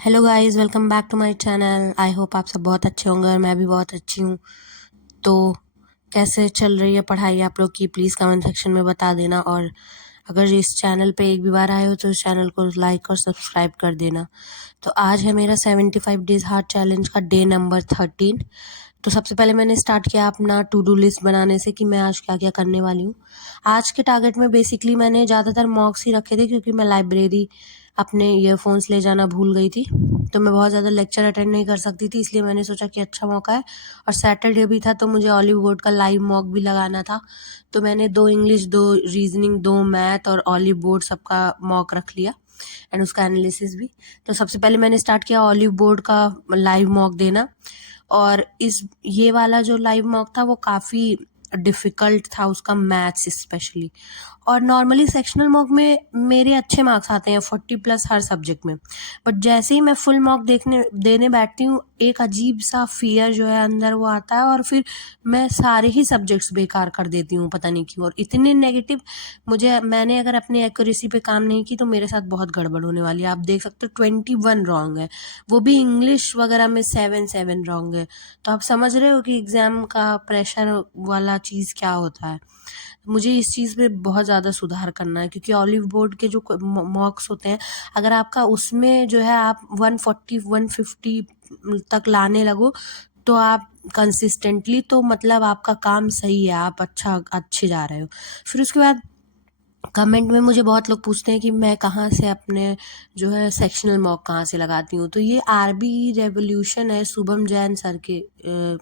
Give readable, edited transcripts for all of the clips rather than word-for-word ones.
Hello guys, welcome back to my channel. I hope आप सब बहुत अच्छे होंगे और मैं भी बहुत अच्छी हूँ। तो कैसे चल रही है पढ़ाई आप लोग की, प्लीज़ कमेंट सेक्शन में बता देना। और अगर इस चैनल पे एक भी बार आए हो तो इस चैनल को लाइक और सब्सक्राइब कर देना। तो आज है मेरा 75 डेज़ हार्ट चैलेंज का डे नंबर 13। तो सबसे पहले मैंने स्टार्ट किया अपना टू डू लिस्ट बनाने से कि मैं आज क्या क्या करने वाली हूँ। आज के टारगेट में बेसिकली मैंने ज़्यादातर मॉक्स ही रखे थे, क्योंकि मैं लाइब्रेरी अपने ईयरफोन्स ले जाना भूल गई थी। तो मैं बहुत ज़्यादा लेक्चर अटेंड नहीं कर सकती थी, इसलिए मैंने सोचा कि अच्छा मौका है। और सैटरडे भी था तो मुझे ऑलिव बोर्ड का लाइव मॉक भी लगाना था। तो मैंने 2 इंग्लिश, 2 रीजनिंग, 2 मैथ और ऑलिव बोर्ड सबका मॉक रख लिया एंड उसका एनालिसिस भी। तो सबसे पहले मैंने स्टार्ट किया ऑलिव बोर्ड का लाइव मॉक देना। और ये वाला जो लाइव मॉक था वो काफ़ी डिफ़िकल्ट था, उसका मैथ्स स्पेशली। और नॉर्मली सेक्शनल मॉक में मेरे अच्छे मार्क्स आते हैं 40+ हर सब्जेक्ट में। बट जैसे ही मैं फुल मॉक देने बैठती हूँ, एक अजीब सा फियर जो है अंदर वो आता है और फिर मैं सारे ही सब्जेक्ट्स बेकार कर देती हूँ, पता नहीं क्यों। और इतने नेगेटिव मैंने अगर अपनी एक्यूरेसी पे काम नहीं की तो मेरे साथ बहुत गड़बड़ होने वाली है। आप देख सकते हो 21 रॉन्ग है, वो भी इंग्लिश वगैरह में 7 रॉन्ग है। तो आप समझ रहे हो कि एग्ज़ाम का प्रेशर वाला चीज़ क्या होता है। मुझे इस चीज़ पे बहुत ज़्यादा सुधार करना है, क्योंकि ऑलिव बोर्ड के जो मॉक्स होते हैं, अगर आपका उसमें जो है आप 140 150 तक लाने लगो तो आप कंसिस्टेंटली, तो मतलब आपका काम सही है, आप अच्छे जा रहे हो। फिर उसके बाद कमेंट में मुझे बहुत लोग पूछते हैं कि मैं कहाँ से अपने जो है सेक्शनल मॉक कहाँ से लगाती हूँ। तो ये आरबी रेवोल्यूशन है, शुभम जैन सर के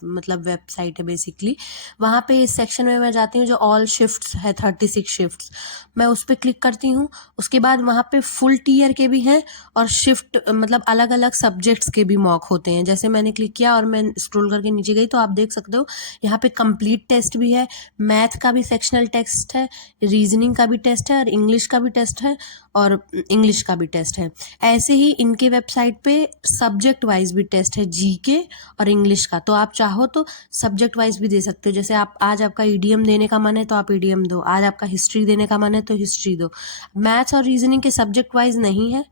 मतलब वेबसाइट है बेसिकली। वहाँ पे इस सेक्शन में मैं जाती हूँ जो ऑल शिफ्ट्स है, 36 शिफ्ट्स। मैं उस पर क्लिक करती हूँ। उसके बाद वहाँ पे फुल टीयर के भी हैं और शिफ्ट मतलब अलग अलग सब्जेक्ट्स के भी मॉक होते हैं। जैसे मैंने क्लिक किया और मैं स्क्रॉल करके नीचे गई तो आप देख सकते हो यहाँ पे कंप्लीट टेस्ट भी है, मैथ का भी सेक्शनल टेस्ट है, रीजनिंग का भी टेस्ट है और इंग्लिश का भी टेस्ट है और इंग्लिश का भी टेस्ट है। ऐसे ही इनके वेबसाइट पे सब्जेक्ट वाइज भी टेस्ट है, जीके और इंग्लिश का। तो आप चाहो तो सब्जेक्ट वाइज भी दे सकते हो। जैसे आप आज आपका ईडीएम देने का मन है तो आप ईडीएम दो, आज आपका हिस्ट्री देने का मन है तो हिस्ट्री दो। मैथ्स और रीजनिंग के सब्जेक्ट वाइज नहीं है,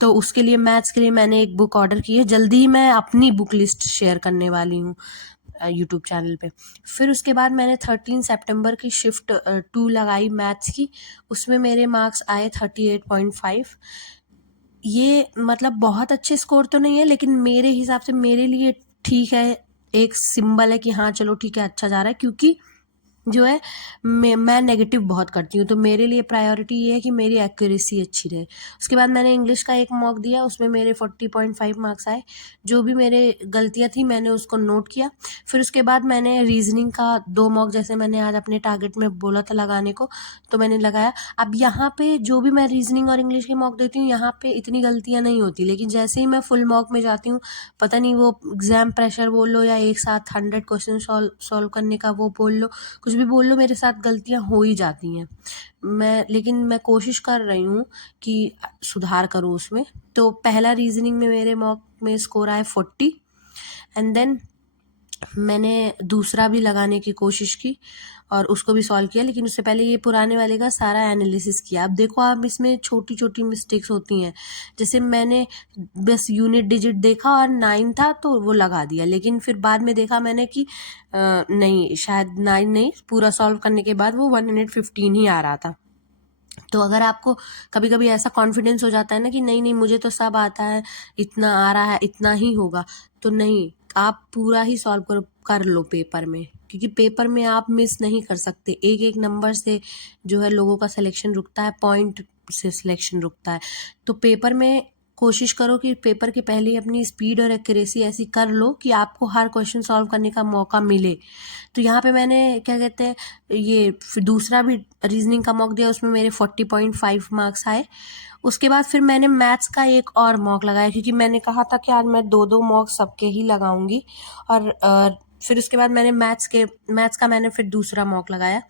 तो उसके लिए मैथ्स के लिए मैंने एक बुक ऑर्डर की है। जल्दी ही मैं अपनी बुक लिस्ट शेयर करने वाली हूँ यूट्यूब चैनल पे। फिर उसके बाद मैंने 13 सितंबर की शिफ्ट 2 लगाई मैथ्स की। उसमें मेरे मार्क्स आए 38.5। ये मतलब बहुत अच्छे स्कोर तो नहीं है, लेकिन मेरे हिसाब से मेरे लिए ठीक है। एक सिंबल है कि हाँ चलो ठीक है, अच्छा जा रहा है। क्योंकि जो है मैं नेगेटिव बहुत करती हूँ, तो मेरे लिए प्रायोरिटी ये है कि मेरी एक्यूरेसी अच्छी रहे। उसके बाद मैंने इंग्लिश का एक मॉक दिया, उसमें मेरे 40.5 मार्क्स आए। जो भी मेरे गलतियाँ थी मैंने उसको नोट किया। फिर उसके बाद मैंने रीजनिंग का 2 मॉक, जैसे मैंने आज अपने टारगेट में बोला था लगाने को, तो मैंने लगाया। अब यहाँ पे जो भी मैं रीजनिंग और इंग्लिश के मॉक देती हूँ, यहाँ पे इतनी गलतियाँ नहीं होती, लेकिन जैसे ही मैं फुल मॉक में जाती हूँ, पता नहीं वो एग्जाम प्रेशर बोल लो या एक साथ 100 क्वेश्चन सॉल्व करने का वो बोल लो, कुछ भी बोल लो, मेरे साथ गलतियाँ हो ही जाती हैं। लेकिन मैं कोशिश कर रही हूँ कि सुधार करूँ उसमें। तो पहला रीजनिंग में मेरे मॉक में स्कोर आए 40 एंड देन मैंने दूसरा भी लगाने की कोशिश की और उसको भी सॉल्व किया, लेकिन उससे पहले ये पुराने वाले का सारा एनालिसिस किया। अब देखो आप, इसमें छोटी छोटी मिस्टेक्स होती हैं। जैसे मैंने बस यूनिट डिजिट देखा और 9 था तो वो लगा दिया, लेकिन फिर बाद में देखा मैंने कि नहीं, शायद 9 नहीं, पूरा सॉल्व करने के बाद वो 115 ही आ रहा था। तो अगर आपको कभी कभी ऐसा कॉन्फिडेंस हो जाता है ना कि नहीं नहीं मुझे तो सब आता है, इतना आ रहा है, इतना ही होगा, तो नहीं, आप पूरा ही सॉल्व कर लो पेपर में। क्योंकि पेपर में आप मिस नहीं कर सकते। एक एक नंबर से जो है लोगों का सिलेक्शन रुकता है, पॉइंट से सिलेक्शन रुकता है। तो पेपर में कोशिश करो कि पेपर के पहले ही अपनी स्पीड और एक्यूरेसी ऐसी कर लो कि आपको हर क्वेश्चन सॉल्व करने का मौका मिले। तो यहाँ पे मैंने क्या कहते हैं, ये फिर दूसरा भी रीजनिंग का मॉक दिया, उसमें मेरे 40.5 मार्क्स आए। उसके बाद फिर मैंने मैथ्स का एक और मॉक लगाया, क्योंकि मैंने कहा था कि आज मैं 2-2 मॉक सबके ही लगाऊंगी। और फिर उसके बाद मैंने मैथ्स का मैंने फिर दूसरा मॉक लगाया।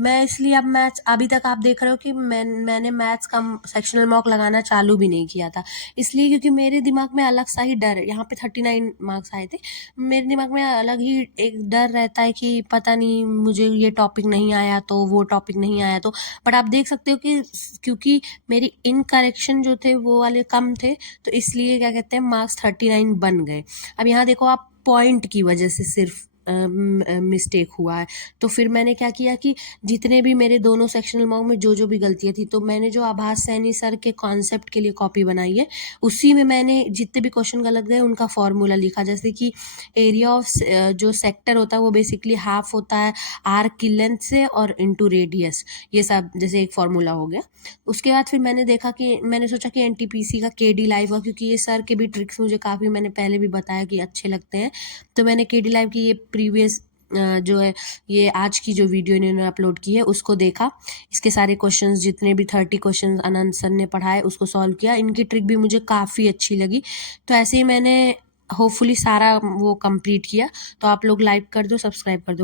मैं इसलिए अब मैथ्स अभी तक आप देख रहे हो कि मैंने मैथ्स का सेक्शनल मॉक लगाना चालू भी नहीं किया था, इसलिए क्योंकि मेरे दिमाग में अलग सा ही डर है। यहाँ पे 39 मार्क्स आए थे, मेरे दिमाग में अलग ही एक डर रहता है कि पता नहीं मुझे ये टॉपिक नहीं आया तो वो टॉपिक नहीं आया तो। बट आप देख सकते हो कि क्योंकि मेरी इनकरेक्शन जो थे वो वाले कम थे, तो इसलिए क्या कहते हैं मार्क्स 39 बन गए। अब यहाँ देखो आप पॉइंट की वजह से सिर्फ मिस्टेक हुआ है। तो फिर मैंने क्या किया कि जितने भी मेरे दोनों सेक्शनल मॉक में जो भी गलतियाँ थी, तो मैंने जो आभास सैनी सर के कॉन्सेप्ट के लिए कॉपी बनाई है, उसी में मैंने जितने भी क्वेश्चन गलत गए उनका फॉर्मूला लिखा। जैसे कि एरिया ऑफ जो सेक्टर होता है वो बेसिकली हाफ होता है आर्क की लेंथ से और इनटू रेडियस, ये सब जैसे एक फॉर्मूला हो गया। उसके बाद फिर मैंने देखा कि मैंने सोचा कि एनटीपीसी का केडी लाइव का, क्योंकि ये सर के भी ट्रिक्स मुझे काफ़ी मैंने पहले भी बताया कि अच्छे लगते हैं, तो मैंने केडी लाइव की ये प्रीवियस जो है ये आज की जो वीडियो इन्होंने अपलोड की है उसको देखा। इसके सारे क्वेश्चंस जितने भी 30 क्वेश्चंस अनंत सर ने पढ़ाए उसको सॉल्व किया। इनकी ट्रिक भी मुझे काफ़ी अच्छी लगी, तो ऐसे ही मैंने होपफुली सारा वो कंप्लीट किया। तो आप लोग लाइक कर दो, सब्सक्राइब कर दो।